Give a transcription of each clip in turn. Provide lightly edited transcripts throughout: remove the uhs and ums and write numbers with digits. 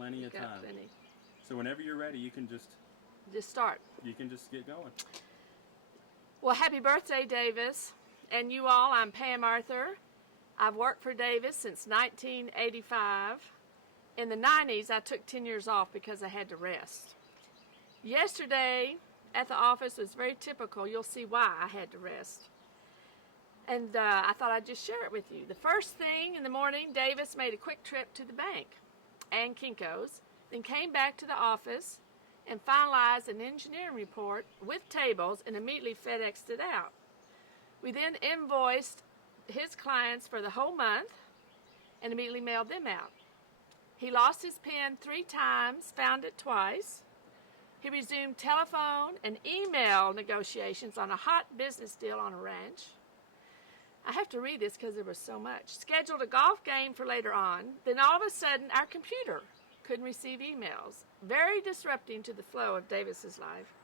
plenty of time. Plenty. So whenever you're ready, you can just start. You can just get going. Well, happy birthday, Davis. And you all, I'm Pam Arthur. I've worked for Davis since 1985. In the 90s, I took 10 years off because I had to rest. Yesterday at the office was very typical. You'll see why I had to rest. And I thought I'd just share it with you. The first thing in the morning, Davis made a quick trip to the bank and Kinko's, then came back to the office and finalized an engineering report with tables and immediately FedExed it out. We then invoiced his clients for the whole month and immediately mailed them out. He lost his pen 3 times, found it twice. He resumed telephone and email negotiations on a hot business deal on a ranch. I have to read this because there was so much. Scheduled a golf game for later on. Then all of a sudden, our computer couldn't receive emails, very disrupting to the flow of Davis's life.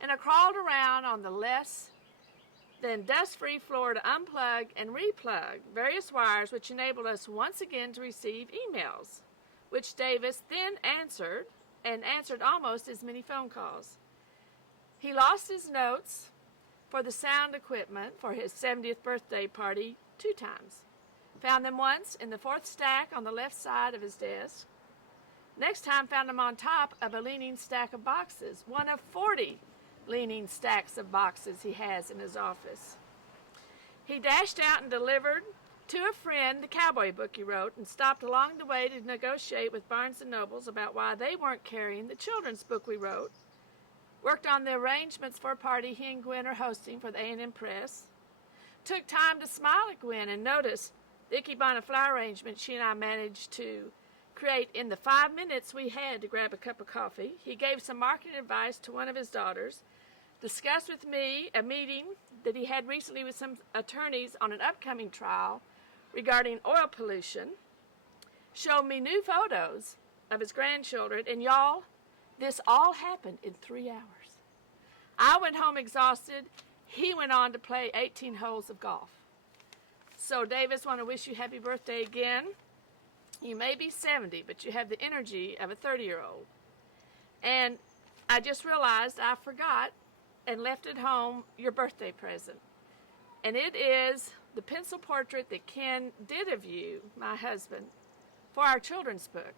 And I crawled around on the less than dust-free floor to unplug and replug various wires, which enabled us once again to receive emails, which Davis then answered, and answered almost as many phone calls. He lost his notes for the sound equipment for his 70th birthday party 2 times. Found them once in the 4th stack on the left side of his desk. Next time found them on top of a leaning stack of boxes, one of 40 leaning stacks of boxes he has in his office. He dashed out and delivered to a friend the cowboy book he wrote and stopped along the way to negotiate with Barnes & Nobles about why they weren't carrying the children's book we wrote. Worked on the arrangements for a party he and Gwen are hosting for the A&M Press. Took time to smile at Gwen and notice the Ikebana flower arrangement she and I managed to create in the 5 minutes we had to grab a cup of coffee. He gave some marketing advice to one of his daughters, discussed with me a meeting that he had recently with some attorneys on an upcoming trial regarding oil pollution, showed me new photos of his grandchildren, and y'all, this all happened in 3 hours. I went home exhausted. He went on to play 18 holes of golf. So, Davis, want to wish you happy birthday again. You may be 70, but you have the energy of a 30-year-old. And I just realized I forgot and left at home your birthday present. And it is the pencil portrait that Ken did of you, my husband, for our children's book.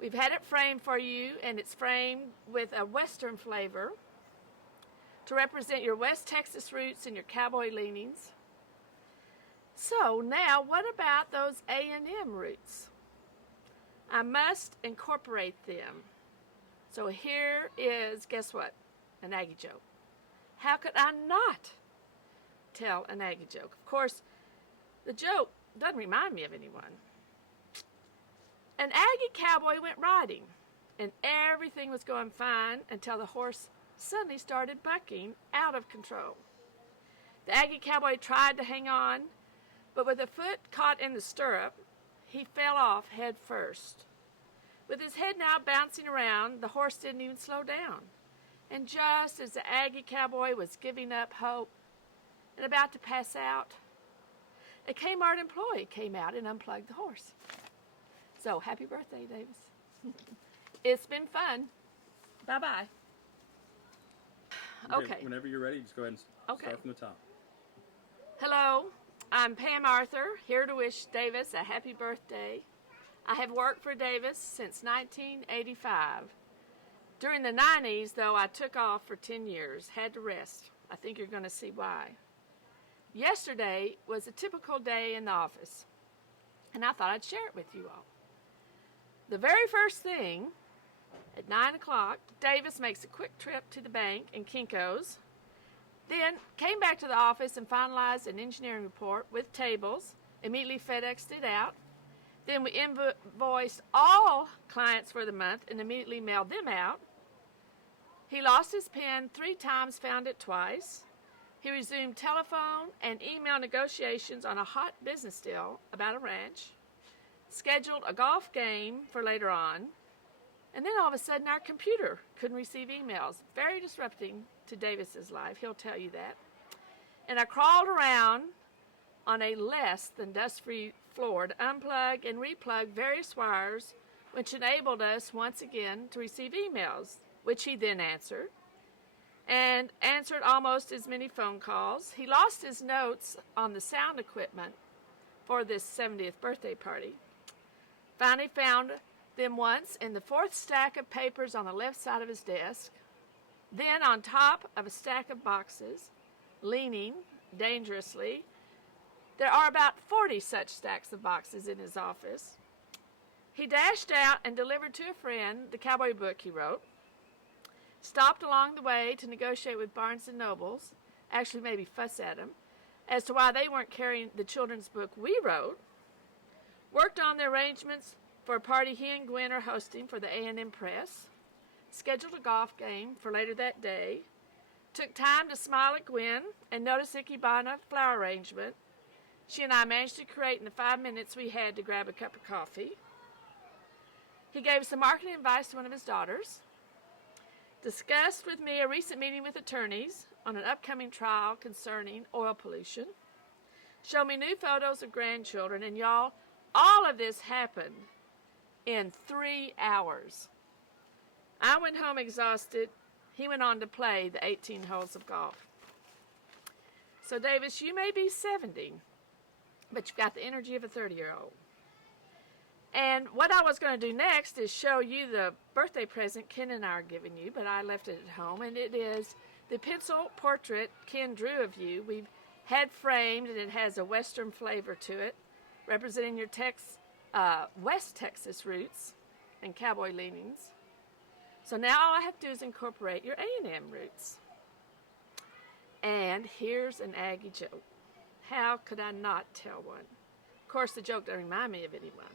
We've had it framed for you, and it's framed with a Western flavor to represent your West Texas roots and your cowboy leanings. So now, what about those A&M roots? I must incorporate them. So here is, guess what? An Aggie joke. How could I not tell an Aggie joke? Of course, the joke doesn't remind me of anyone. An Aggie cowboy went riding, and everything was going fine until the horse suddenly started bucking out of control. The Aggie cowboy tried to hang on, but with a foot caught in the stirrup, he fell off head first. With his head now bouncing around, the horse didn't even slow down. And just as the Aggie cowboy was giving up hope and about to pass out, a Kmart employee came out and unplugged the horse. So, happy birthday, Davis. It's been fun. Bye-bye. Okay. Whenever you're ready, just go ahead and start from the top. Hello, I'm Pam Arthur, here to wish Davis a happy birthday. I have worked for Davis since 1985. During the 90s, though, I took off for 10 years, had to rest. I think you're going to see why. Yesterday was a typical day in the office, and I thought I'd share it with you all. The very first thing, at 9 o'clock, Davis makes a quick trip to the bank in Kinko's, then came back to the office and finalized an engineering report with tables, immediately FedExed it out. Then we invoiced all clients for the month and immediately mailed them out. He lost his pen 3 times, found it twice. He resumed telephone and email negotiations on a hot business deal about a ranch. Scheduled a golf game for later on. And then all of a sudden our computer couldn't receive emails. Very disrupting to Davis's life, he'll tell you that. And I crawled around on a less than dust-free floor to unplug and replug various wires, which enabled us once again to receive emails, which he then answered, and answered almost as many phone calls. He lost his notes on the sound equipment for this 70th birthday party. Finally found them once in the fourth stack of papers on the left side of his desk, then on top of a stack of boxes, leaning dangerously. There are about 40 such stacks of boxes in his office. He dashed out and delivered to a friend the cowboy book he wrote, stopped along the way to negotiate with Barnes & Nobles, actually maybe fuss at him, as to why they weren't carrying the children's book we wrote, worked on the arrangements for a party he and Gwen are hosting for the A&M Press, scheduled a golf game for later that day, took time to smile at Gwen and notice Ikebana flower arrangement she and I managed to create in the 5 minutes we had to grab a cup of coffee. He gave some marketing advice to one of his daughters, discussed with me a recent meeting with attorneys on an upcoming trial concerning oil pollution, showed me new photos of grandchildren, and y'all, all of this happened in 3 hours. I went home exhausted. He went on to play the 18 holes of golf. So, Davis, you may be 70, but you've got the energy of a 30-year-old. And what I was going to do next is show you the birthday present Ken and I are giving you, but I left it at home, and it is the pencil portrait Ken drew of you. We've had framed, and it has a Western flavor to it, representing your West Texas roots and cowboy leanings. So now all I have to do is incorporate your A&M roots. And here's an Aggie joke. How could I not tell one? Of course, the joke doesn't remind me of anyone.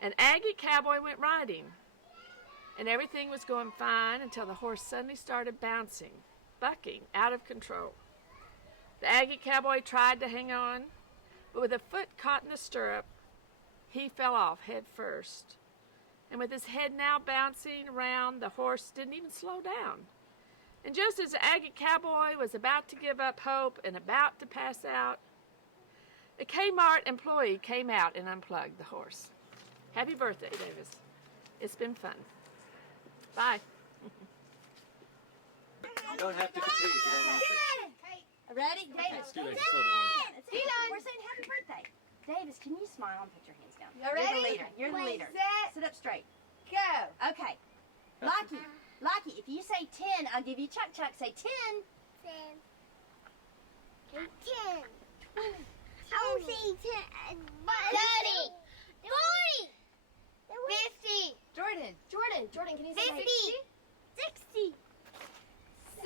An Aggie cowboy went riding, and everything was going fine until the horse suddenly started bouncing, bucking, out of control. The Aggie cowboy tried to hang on, but with a foot caught in the stirrup, he fell off head first. And with his head now bouncing around, the horse didn't even slow down. And just as the Aggie cowboy was about to give up hope and about to pass out, a Kmart employee came out and unplugged the horse. Happy birthday, Davis. It's been fun. Bye. You don't have to compete. You don't have to. Ready? Davis. It's too late. Slow down. We're saying happy birthday. Davis, can you smile and put your hands down? You You're ready? the leader. You're the leader. Set, Sit up straight. go. Okay. Lucky, if you say 10, I'll give you Chuck. Say 10. 10. I will say 10. 30. 40. 50. Jordan, can you say 50. 60. 70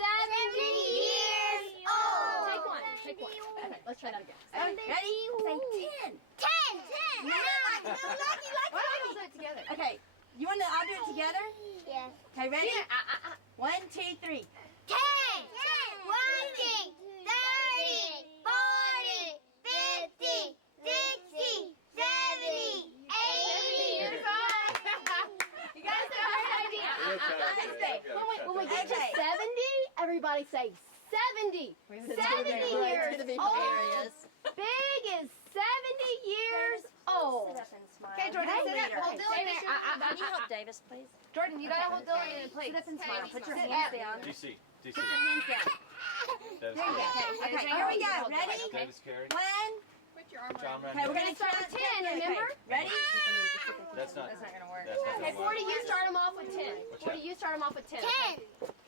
years old. Take one. Okay, let's try that again. Ready? Say 10. 10. Lucky. Why don't we do it together? Okay. You want to all do it together? Yes. Okay, ready? Yeah, 1, 2, 3. 10. 20. 30. 40. 50. 60. 70. 80. You guys have a great idea. When we get to Okay. 70, everybody say 70. 70 years It's gonna be old. hilarious. Big is 70 years old. Sit up and smile. Okay, Jordan, You're the sit up. leader. Hold Dylan there. Can you help Davis, please? Jordan, you gotta hold Dylan in place. Sit up and smile. Put your Sit hands up. down. DC. Put your hands down. Davis There you go. Carey. Okay, here we go. Ready? Davis Carey. 1. Put your arm around Okay, we're him. gonna start with 10, remember? Ready? That's not. That's not gonna work. That's not Okay, gonna 40, work. you start them off with 10. 40, you start them off with 10. 10.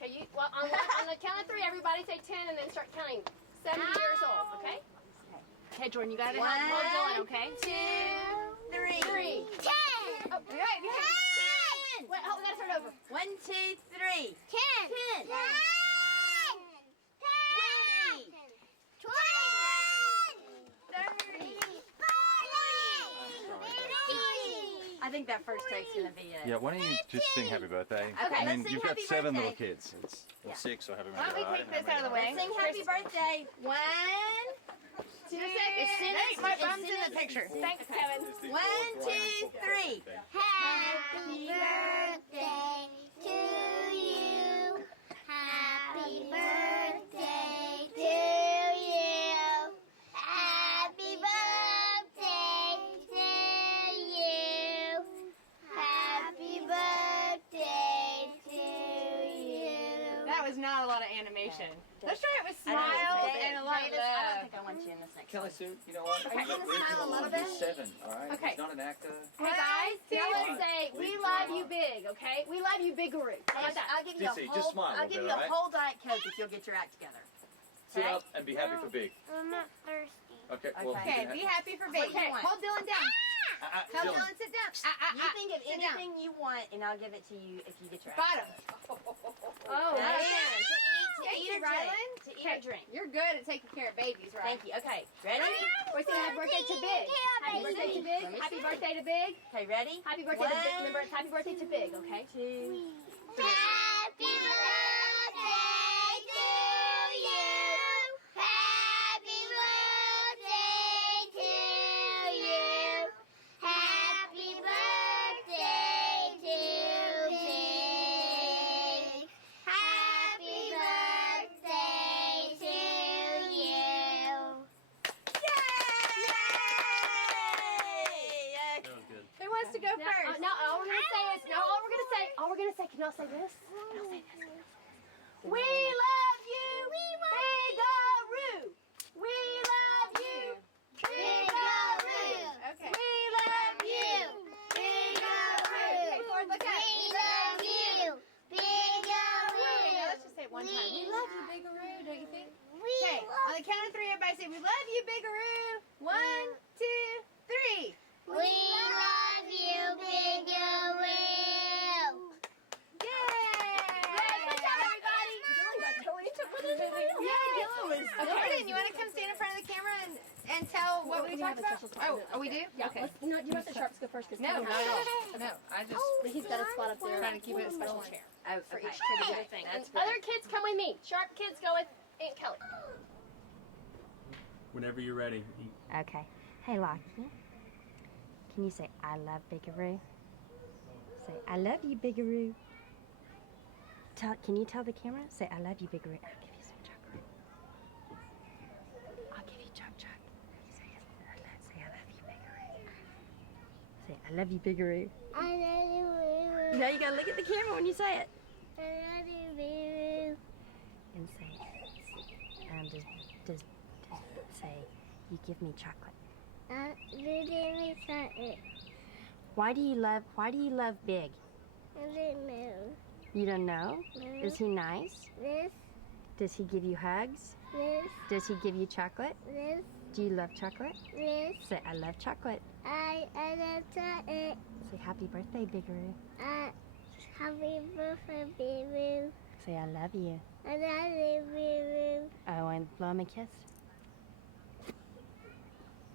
Okay, on the count of 3, everybody say 10 and then start counting. 70 years old, okay? Okay, Jordan, you gotta hold Dylan, okay? 2, 3. 3. 10. Oh, you're right, you're right. 10. Wait, hold, we gotta start over. 1, 2, 3. 10. 10. 10. I think that first take's gonna be it. Yeah, why don't you just sing happy birthday? Okay, I mean, let's sing you've got happy 7 birthday. little kids. It's Yeah. 6, so happy Why don't birthday. we take this out of the way? Let's sing happy birthday. 1, 2, My mom's in the picture. Thanks, Kevin. 1, 2, 3. Happy birthday to you. Happy birthday to you. Happy birthday to you. was not a lot of animation. Okay. Let's try it with I know, smiles David, and a lot of Davis, I don't love. think I want you in this next Kelly one. Sue, you know what? Okay. Let- Smile a little He's bit. 7, all right? Okay. He's not an actor. Hey guys, Two. now let's say we love you big, okay? We love you biggaroo. How about that? I'll give you Sissy, a just whole, smile a I'll little give bit, you a alright? whole Diet Coke if you'll get your act together. Sit Okay? up and be happy for big. I'm not thirsty. Okay, well, Okay. Okay, you be can happy for big. What do you want? Hold Dylan down. Tell Dylan. Dylan sit down. You think of Sit down. anything you want, and I'll give it to you if you get your act Bottom. together. Oh, Okay? okay. To Thank eat you, or drink. Rylan. To eat or drink. You're good at taking care of babies, right? Thank you. Okay, ready? We're saying happy birthday to Big. Happy birthday to Big. Let me Happy see. birthday to Big. Okay, ready? Happy birthday to Big. One, Remember, it's happy birthday to Big, okay? 2, Happy birthday to you. Happy birthday to you. Happy birthday to Big. Happy birthday to you. Yay! That was good. Who wants to go No, first? no, all we're gonna say is, no, all we're gonna say, can y'all say this? Can y'all say this? We love you, Big-a-roo. We love you, Big-a-roo. Okay. We love you, Okay, Big-a-roo. Ford, look up. We love you, Okay, now Big-a-roo. let's just say it one time. We love you, Biggaroo, don't you think? We Okay, on the count of 3, everybody say, we love you, Biggaroo. 1, 2, 3. We love you, Biggaroo. Yay! Good job, everybody. Dylan got totally into it. Yeah, Dylan was. Jordan, you want to come stand in front of the camera and tell what we talked about? Oh, we do? Yeah, Okay. let's, do you want the sharps go first? 'Cause No, Dylan- not at all. No, I just He's got a spot up there. trying to keep it a special chair. Oh, For okay. each kid to get a thing. That's Other great. kids come with me. Sharp kids go with Aunt Kelly. Whenever you're ready. Okay. Hey, Lockie. Can you say, I love Biggaroo? Say, I love you, Biggaroo. Can you tell the camera? Say, I love you, Biggaroo. I'll give you some chocolate. I'll give you choc. Say, I love you, Biggaroo. Say, I love you, Biggaroo. I love you, Biggaroo. Now you gotta look at the camera when you say it. I love you, Biggaroo. And say, does say, you give me chocolate. Did me something? Why do you love Big? I didn't know. You don't know? Is he nice? This, Does he give you hugs? this, Does he give you chocolate? this, Do you love chocolate? this. Say, I love chocolate. I love something. Say, happy birthday, Biggaroo. Happy birthday, Biggaroo. Say, I love you. I love you, Biggaroo. Oh, and blow him a kiss.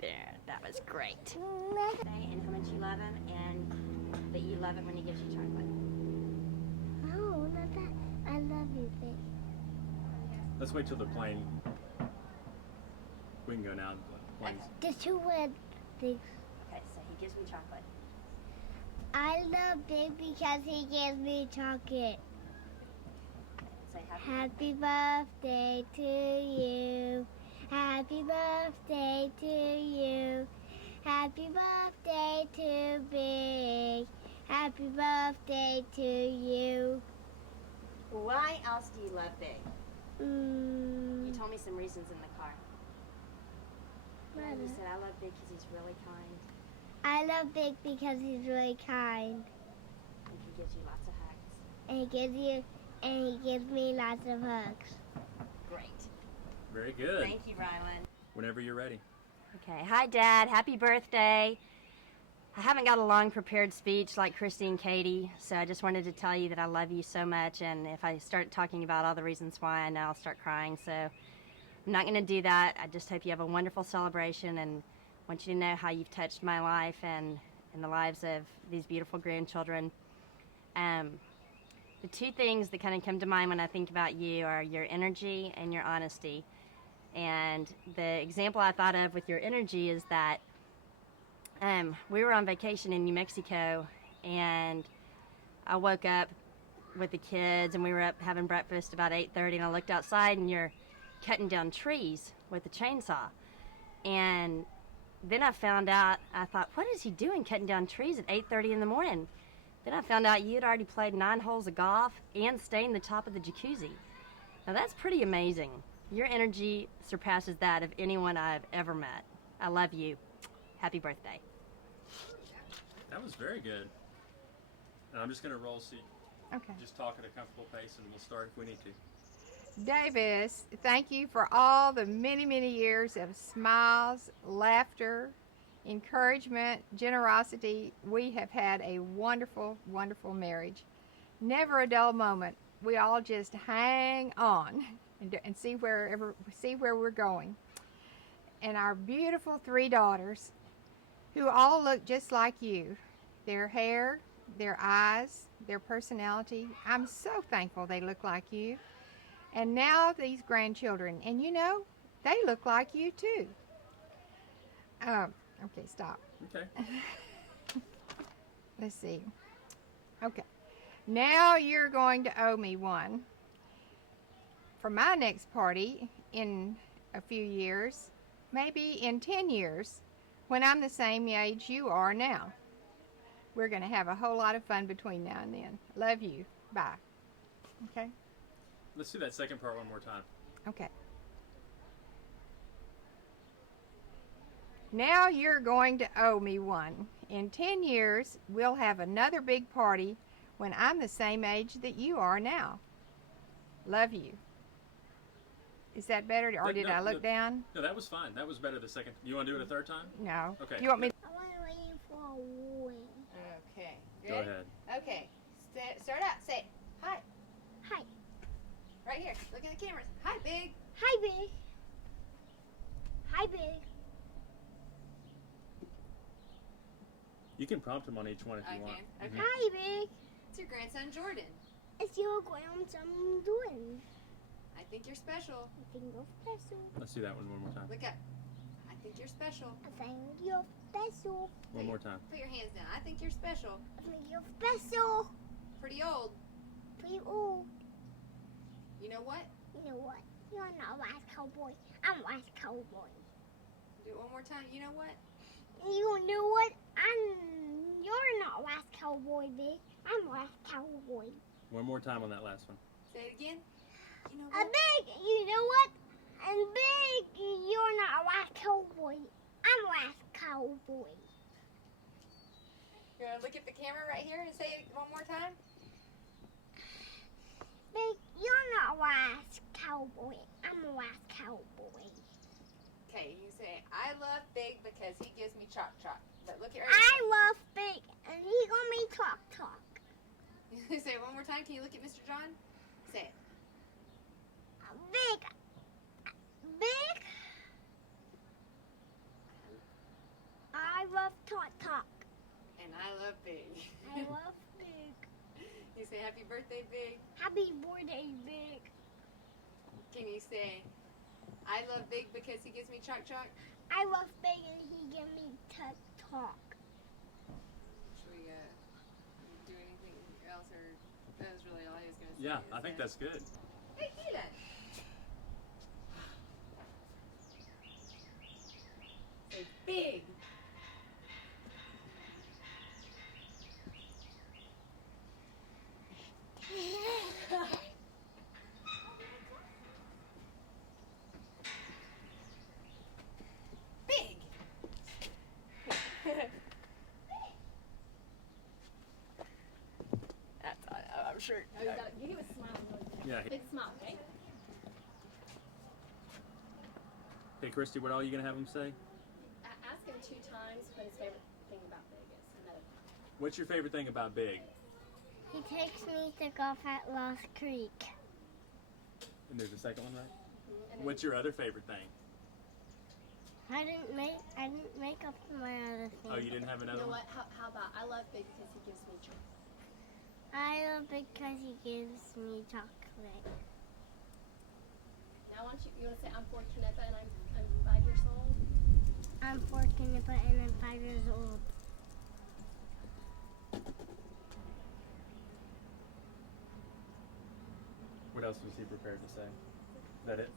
There, that was great. And how much you love him, and that you love it when he gives you chocolate. No, not that. I love you, Big. Let's wait till the plane. We can go now. Planes. The two red things. Okay, so he gives me chocolate. I love Big because he gives me chocolate. Say, Happy birthday to you. Happy birthday to you. Happy birthday to Big. Happy birthday to you. Why else do you love Big? You Mm, told me some reasons in the car. Yeah, you said, I love Big because he's really kind, I love Big because he's really kind. and he gives you lots of hugs. And he gives me lots of hugs. Great. Very good. Thank you, Rylan. Whenever you're ready. Okay, hi Dad, happy birthday. I haven't got a long prepared speech like Christy and Katie, so I just wanted to tell you that I love you so much, and if I start talking about all the reasons why, I know I'll start crying, so I'm not going to do that. I just hope you have a wonderful celebration, and want you to know how you've touched my life and the lives of these beautiful grandchildren. The two things that kind of come to mind when I think about you are your energy and your honesty. And the example I thought of with your energy is that we were on vacation in New Mexico, and I woke up with the kids, and we were up having breakfast about 8:30, and I looked outside, and you're cutting down trees with a chainsaw. And then I found out, I thought, what is he doing cutting down trees at 8:30 in the morning? Then I found out you had already played 9 holes of golf and stained the top of the jacuzzi. Now that's pretty amazing. Your energy surpasses that of anyone I've ever met. I love you. Happy birthday. That was very good. And I'm just going to roll so you Okay. just talk at a comfortable pace and we'll start if we need to. Davis, thank you for all the many, many years of smiles, laughter, encouragement, generosity. We have had a wonderful, wonderful marriage. Never a dull moment. We all just hang on and see where we're going. And our beautiful 3 daughters, who all look just like you. Their hair, their eyes, their personality. I'm so thankful they look like you. And now these grandchildren, and you know, they look like you too. Okay, stop. Okay. Let's see. Okay. Now you're going to owe me one for my next party in a few years, maybe in 10 years, when I'm the same age you are now. We're going to have a whole lot of fun between now and then. Love you. Bye. Okay? Let's do that second part one more time. Okay. Now you're going to owe me one. In 10 years, we'll have another big party when I'm the same age that you are now. Love you. Is that better, or did I look down? No, that was fine. That was better the second. You want to do it a third time? No. Okay. You want me? I want to wait for a win. Okay. Go ahead. Okay. Start out. Say hi. Hi. Right here. Look at the cameras. Hi, big. Hi, Big. Hi, Big. You can prompt him on each one if you want. Okay. Hi, Big. It's your grandson Jordan. It's your grandson doing. I think you're special. I think you're special. Let's do that one more time. Look up. I think you're special. I think you're special. One more time. Put your hands down. I think you're special. I think you're special. Pretty old. Pretty old. You know what? You know what? You're not a wise cowboy. I'm a wise cowboy. Do it one more time. You know what? You know what? You're not a wise cowboy, Big. I'm a wise cowboy. One more time on that last one. Say it again. You know A what? Big, you know what? And Big, you're not a wise cowboy. I'm a wise cowboy. You're gonna look at the camera right here and say it one more time. Big, you're not a wise cowboy. I'm a wise cowboy. Okay, you say I love Big because he gives me chalk. But look at I love Big, and he got me talk. Say it one more time. Can you look at Mr. John? Say it. Big. I love talk. And I love Big. I love Big. You say happy birthday, Big. Happy birthday, Big. Can you say I love Big because he gives me chalk? I love Big, and he give me talk. Should we do anything else, or that was really all I was gonna say? Yeah, is I think that- that's good. Hey, Keelan. Say big. Big. I'm sure. You give a smile. Yeah. Big smile, okay? Hey, Christy, what all are you going to have him say? Ask him 2 times what his favorite thing about Big is. Another. What's your favorite thing about Big? He takes me to golf at Lost Creek. And there's a second one, right? And What's your other favorite thing? I didn't make up my other thing. Oh, you didn't have you another know one? what? How about I love Big because he gives me joy. I love because he gives me chocolate. Now, why don't you want to say I'm fortunate and I'm 5 years old? I'm fortunate and I'm 5 years old. What else was he prepared to say? Is that it?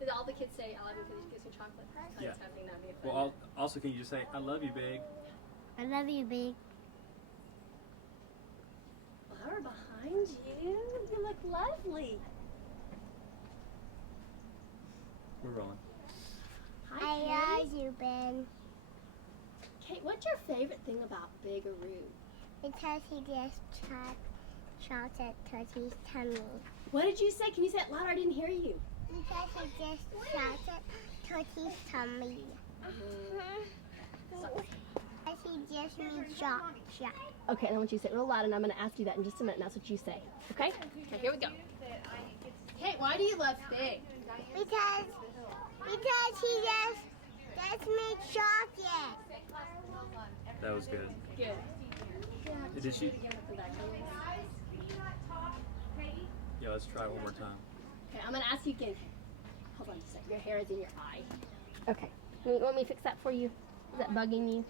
Did all the kids say I love you because he gives me chocolate? Yeah. I think that'd be a Well, also, can you just say, I love you, Big? I love you, Big. Laura, behind you. You look lovely. We're rolling. I love you, Ben. Kate, what's your favorite thing about Big-a-Roo? Because he just shot at Tootie's tummy. What did you say? Can you say it louder? I didn't hear you. Because he just shot at Tootie's tummy. Because he just needs shot. Okay, and I want you to say it real loud, and I'm going to ask you that in just a minute, and that's what you say. Okay? Okay, here we go. Kate, why do you love Big? Because he just made chocolate. That was good. Good. Did she? Yeah, let's try it one more time. Okay, I'm going to ask you again. Hold on just a second. Your hair is in your eye. Okay. You want me to fix that for you? Is that bugging you?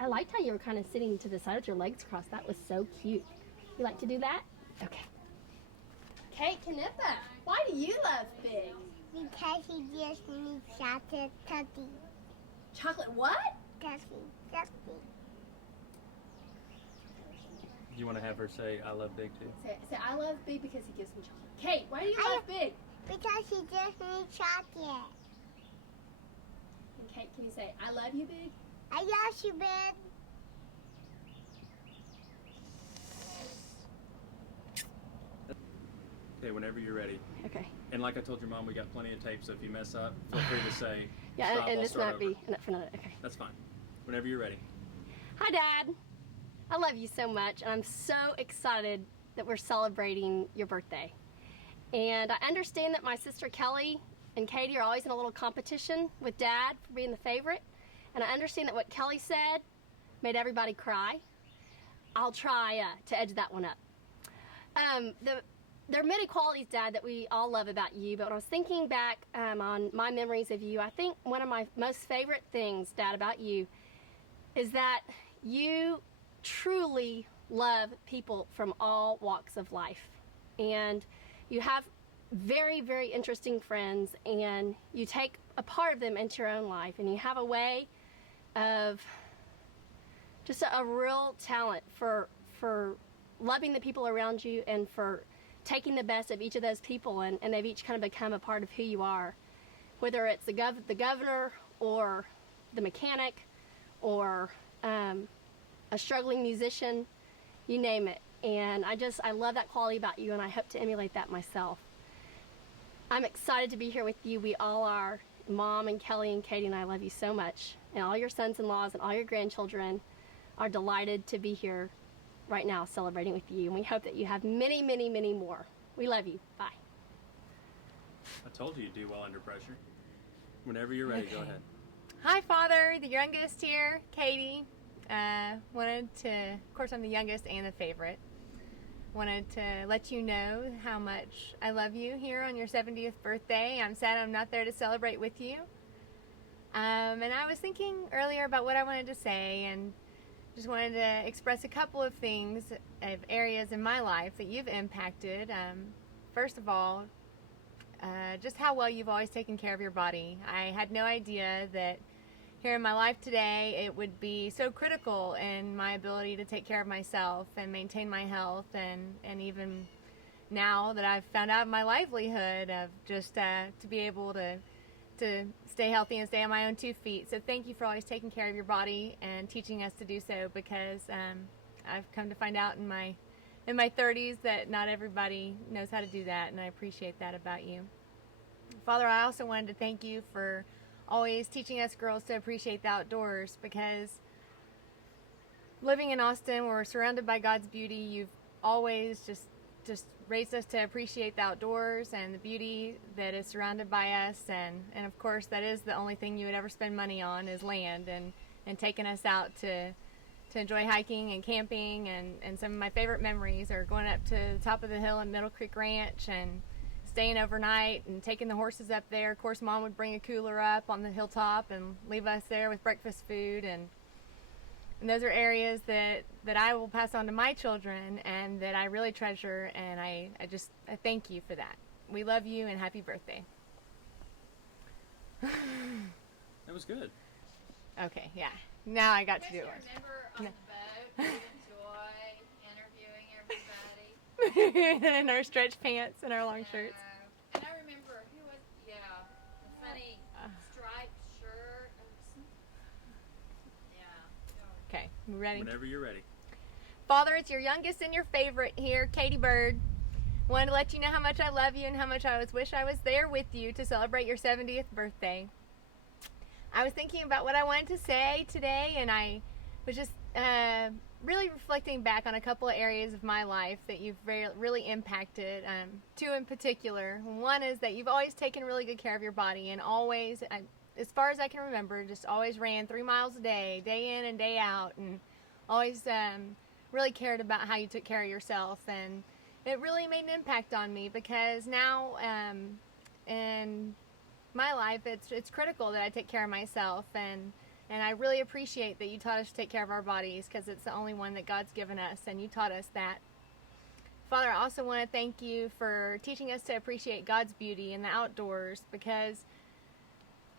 I liked how you were kind of sitting to the side with your legs crossed. That was so cute. You like to do that? Okay. Kate Knippa, why do you love Big? Because he just needs chocolate Tootie. Chocolate what? Tootie. You want to have her say, I love Big too? Say I love Big because he gives me chocolate. Kate, why do you love Big? Because he just needs chocolate. And Kate, can you say I love you, Big? I love you, Ben. Okay, whenever you're ready. Okay. And like I told your mom, we got plenty of tape, so if you mess up, feel free to say, Yeah, stop, and I'll this start might over. be enough for another. Okay. That's fine. Whenever you're ready. Hi, Dad. I love you so much, and I'm so excited that we're celebrating your birthday. And I understand that my sister Kelly and Katie are always in a little competition with Dad for being the favorite. And I understand that what Kelly said made everybody cry. I'll try to edge that one up. There are many qualities, Dad, that we all love about you, but when I was thinking back on my memories of you, I think one of my most favorite things, Dad, about you is that you truly love people from all walks of life. And you have very, very interesting friends, and you take a part of them into your own life, and you have a way of just a real talent for loving the people around you and for taking the best of each of those people, and they've each kind of become a part of who you are. Whether it's the governor or the mechanic or a struggling musician, you name it. And I love that quality about you, and I hope to emulate that myself. I'm excited to be here with you. We all are. Mom and Kelly and Katie and I love you so much. And all your sons-in-laws and all your grandchildren are delighted to be here right now celebrating with you. And we hope that you have many, many, many more. We love you. Bye. I told you you'd do well under pressure. Whenever you're ready, go ahead. Hi, Father, the youngest here, Katie. Wanted to, of course, I'm the youngest and the favorite. Wanted to let you know how much I love you here on your 70th birthday. I'm sad I'm not there to celebrate with you. And I was thinking earlier about what I wanted to say, and just wanted to express a couple of things, of areas in my life that you've impacted. First of all, just how well you've always taken care of your body. I had no idea that here in my life today it would be so critical in my ability to take care of myself and maintain my health, and even now that I've found out my livelihood of just to be able to stay healthy and stay on my own 2 feet. So thank you for always taking care of your body and teaching us to do so, because I've come to find out in my 30s that not everybody knows how to do that, and I appreciate that about you. Father, I also wanted to thank you for always teaching us girls to appreciate the outdoors, because living in Austin, where we're surrounded by God's beauty, you've always just raised us to appreciate the outdoors and the beauty that is surrounded by us, and of course that is the only thing you would ever spend money on is land, and taking us out to enjoy hiking and camping, and some of my favorite memories are going up to the top of the hill in Middle Creek Ranch and staying overnight and taking the horses up there. Of course, Mom would bring a cooler up on the hilltop and leave us there with breakfast food, and those are areas that I will pass on to my children and that I really treasure, and I thank you for that. We love you, and happy birthday. That was good. Okay, yeah. Now I got to do it. Remember on the boat, we enjoy interviewing everybody. In our stretch pants and our long shirts. And I remember who was, the funny Ready? Whenever you're ready. Father, it's your youngest and your favorite here, Katie Bird. Wanted to let you know how much I love you and how much I wish I was there with you to celebrate your 70th birthday. I was thinking about what I wanted to say today, and I was just really reflecting back on a couple of areas of my life that you've really impacted. Two in particular. One is that you've always taken really good care of your body, and always, as far as I can remember, just always ran 3 miles a day in and day out, and always really cared about how you took care of yourself. And it really made an impact on me, because now in my life it's critical that I take care of myself, and I really appreciate that you taught us to take care of our bodies, because it's the only one that God's given us, and you taught us that. Father, I also want to thank you for teaching us to appreciate God's beauty in the outdoors, because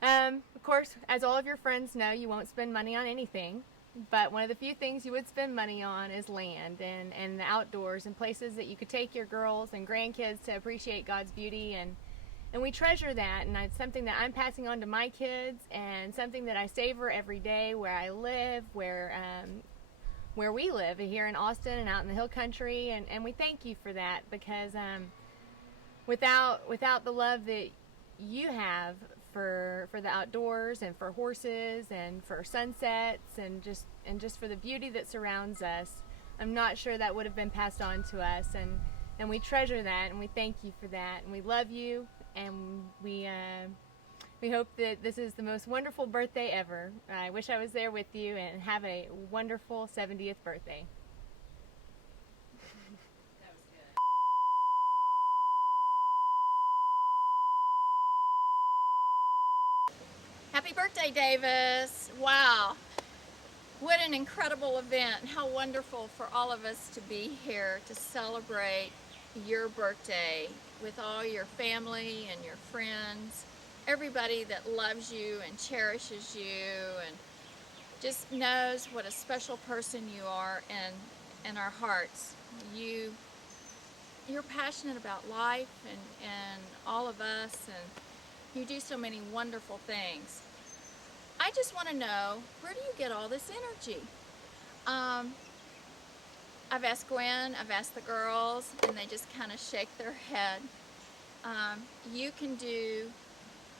of course, as all of your friends know, you won't spend money on anything. But one of the few things you would spend money on is land and the outdoors, and places that you could take your girls and grandkids to appreciate God's beauty, and we treasure that, and it's something that I'm passing on to my kids, and something that I savor every day where I live, where we live here in Austin and out in the hill country, and we thank you for that, because without the love that you have for the outdoors and for horses and for sunsets and just for the beauty that surrounds us, I'm not sure that would have been passed on to us, and we treasure that, and we thank you for that, and we love you, and we hope that this is the most wonderful birthday ever. I wish I was there with you, and have a wonderful 70th birthday. Happy birthday, Davis. Wow. What an incredible event. How wonderful for all of us to be here to celebrate your birthday with all your family and your friends, everybody that loves you and cherishes you and just knows what a special person you are in our hearts. You're passionate about life and all of us, and you do so many wonderful things. I just want to know, where do you get all this energy? I've asked Gwen, I've asked the girls, and they just kind of shake their head. You can do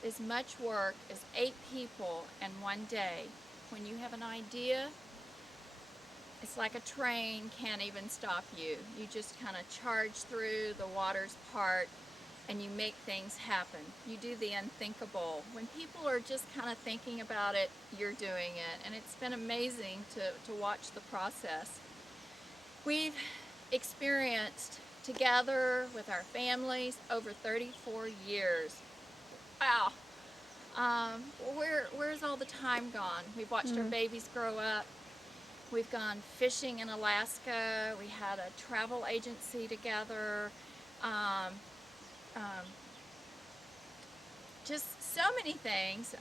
as much work as 8 people in one day. When you have an idea, it's like a train can't even stop you. You just kind of charge through, the waters part, and you make things happen. You do the unthinkable. When people are just kind of thinking about it, you're doing it. And it's been amazing to watch the process. We've experienced together with our families over 34 years. Wow. Where's all the time gone? We've watched our babies grow up. We've gone fishing in Alaska. We had a travel agency together. Just so many things.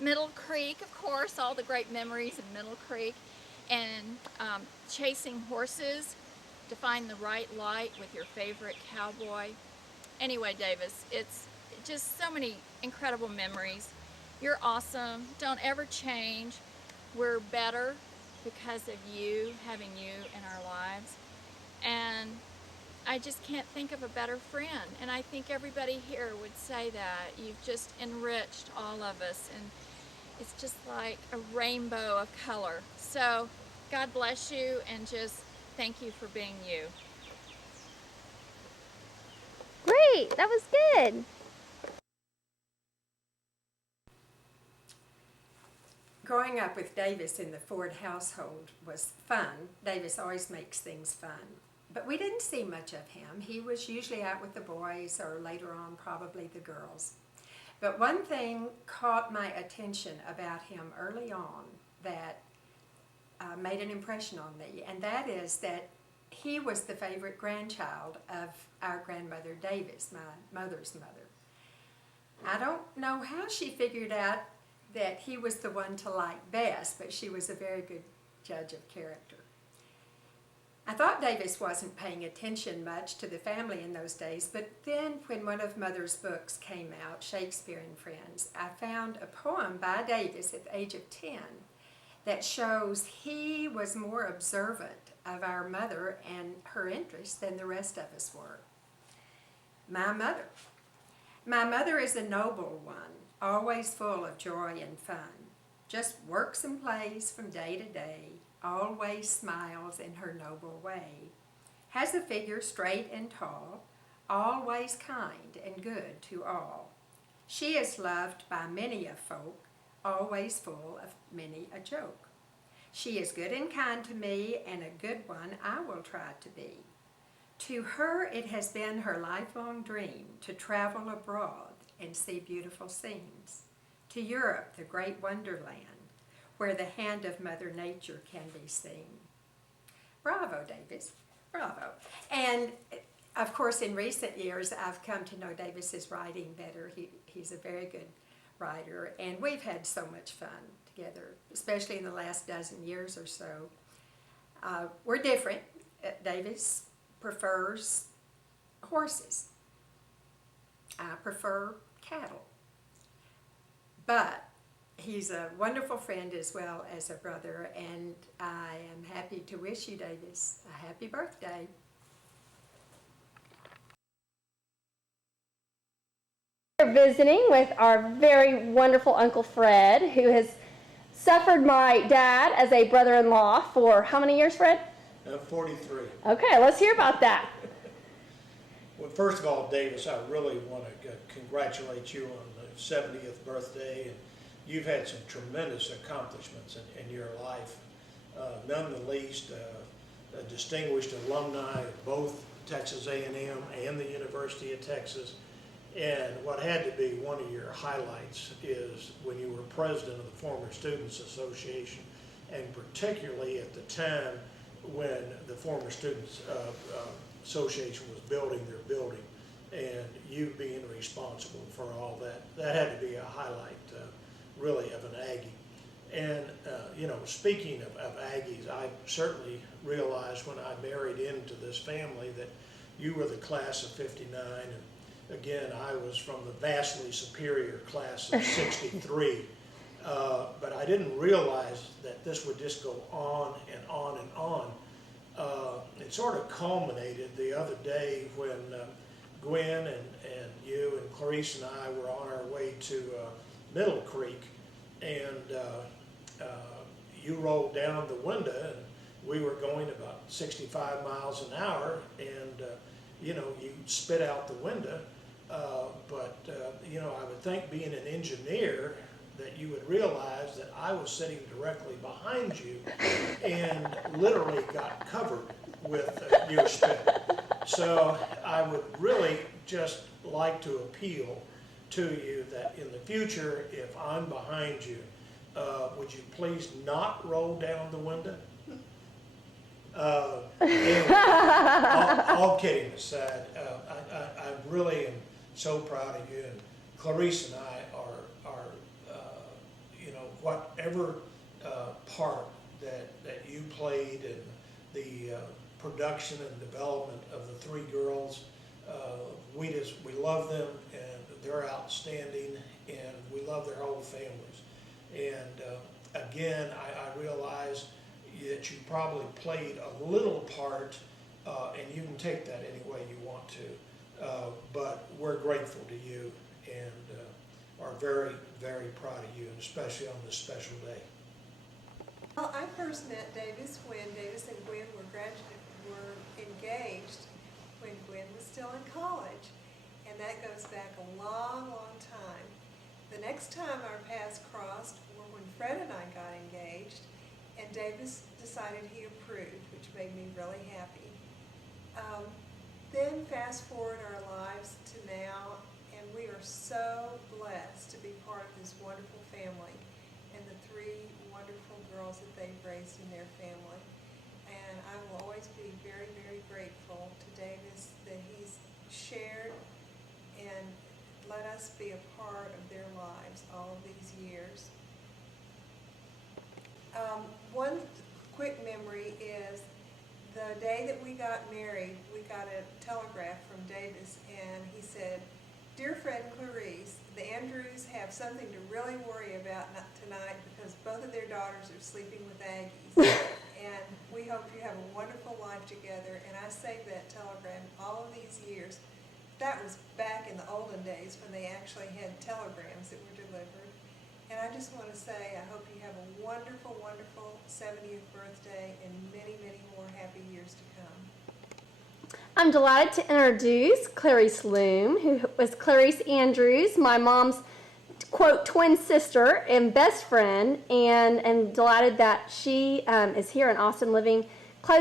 Middle Creek, of course, all the great memories in Middle Creek, and chasing horses to find the right light with your favorite cowboy. Anyway, Davis, it's just so many incredible memories. You're awesome. Don't ever change. We're better because of you, having you in our lives. And I just can't think of a better friend. And I think everybody here would say that. You've just enriched all of us. And it's just like a rainbow of color. So God bless you, and just thank you for being you. Great, that was good. Growing up with Davis in the Ford household was fun. Davis always makes things fun. But we didn't see much of him. He was usually out with the boys, or later on probably the girls. But one thing caught my attention about him early on that made an impression on me, and that is that he was the favorite grandchild of our grandmother Davis, my mother's mother. I don't know how she figured out that he was the one to like best, but she was a very good judge of character. I thought Davis wasn't paying attention much to the family in those days, but then when one of Mother's books came out, Shakespeare and Friends, I found a poem by Davis at the age of 10 that shows he was more observant of our mother and her interests than the rest of us were. My mother. My mother is a noble one, always full of joy and fun. Just works and plays from day to day, always smiles in her noble way. Has a figure straight and tall, always kind and good to all. She is loved by many a folk, always full of many a joke. She is good and kind to me, and a good one I will try to be. To her it has been her lifelong dream to travel abroad and see beautiful scenes. To Europe, the great wonderland, where the hand of Mother Nature can be seen. Bravo, Davis, bravo. And of course, in recent years, I've come to know Davis's writing better. He's a very good writer, and we've had so much fun together, especially in the last dozen years or so. We're different. Davis prefers horses. I prefer cattle. But he's a wonderful friend as well as a brother, and I am happy to wish you, Davis, a happy birthday. We're visiting with our very wonderful Uncle Fred, who has suffered my dad as a brother-in-law for how many years, Fred? 43. Okay, let's hear about that. Well, first of all, Davis, I really want to congratulate you on the 70th birthday. And you've had some tremendous accomplishments in your life. None the least, a distinguished alumni of both Texas A&M and the University of Texas. And what had to be one of your highlights is when you were president of the Former Students Association, and particularly at the time when the Former Students Association was building their building, and you being responsible for all that. That had to be a highlight, really, of an Aggie. And, you know, speaking of Aggies, I certainly realized when I married into this family that you were the class of '59, and again, I was from the vastly superior class of '63. But I didn't realize that this would just go on and on and on. It sort of culminated the other day when Gwen and you and Clarice and I were on our way to Middle Creek, and you rolled down the window, and we were going about 65 miles an hour, and you know, you spit out the window. But you know, I would think, being an engineer, that you would realize that I was sitting directly behind you and literally got covered with your spit. So I would really just like to appeal to you that in the future, if I'm behind you, would you please not roll down the window? Anyway, all kidding aside, I really am so proud of you, and Clarice and I are you know, whatever part that you played in the production and development of the three girls, we love them, and they're outstanding, and we love their whole families. And again, I realize that you probably played a little part, and you can take that any way you want to, but we're grateful to you, and are very, very proud of you, and especially on this special day. Well, I first met Davis when Davis and Gwen were engaged when Gwen was still in college, and that goes back a long, long time. The next time our paths crossed were when Fred and I got engaged, and Davis decided he approved, which made me really happy. Then fast forward our lives to now, and we are so blessed to be part of this wonderful family and the three wonderful girls that they've raised in their family. And I will always be very, very grateful to Davis that he's shared and let us be a part of their lives all of these years. One quick memory is the day that we got married, we got a telegraph from Davis, and he said, "Dear friend Clarice, the Andrews have something to really worry about tonight because both of their daughters are sleeping with Aggies. And we hope you have a wonderful life together. And I saved that telegram all of these years. That was back in the olden days when they actually had telegrams that were delivered. And I just want to say I hope you have a wonderful, wonderful 70th birthday and many, many more happy years to come. I'm delighted to introduce Clarice Loom, who was Clarice Andrews, my mom's, quote, twin sister and best friend, and delighted that she is here in Austin living close